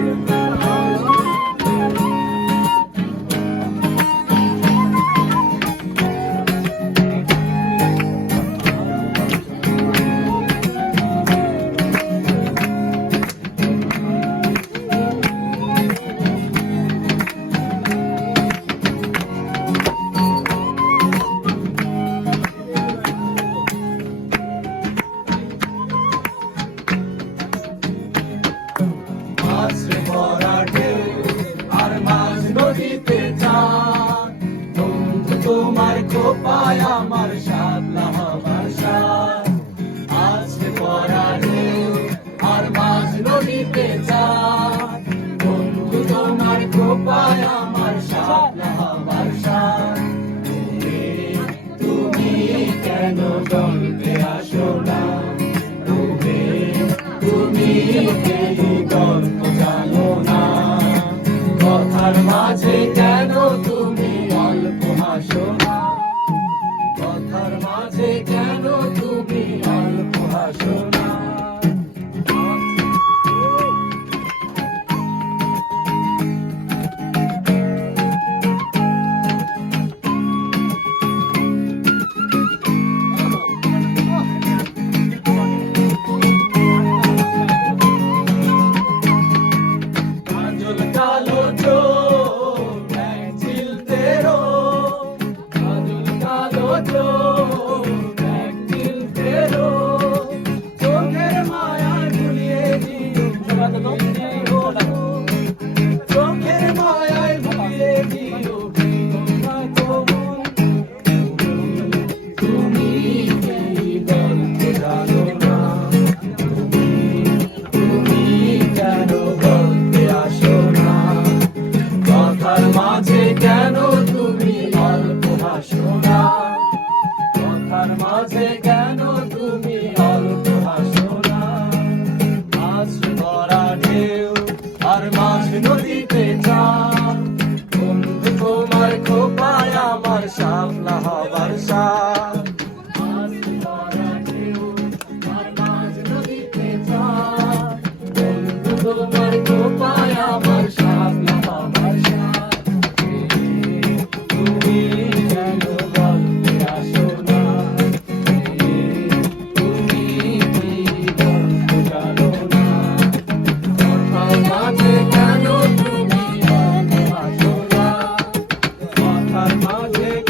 Later. মাঝ চান। তোমার কোপায় আমার হবার No. yeah.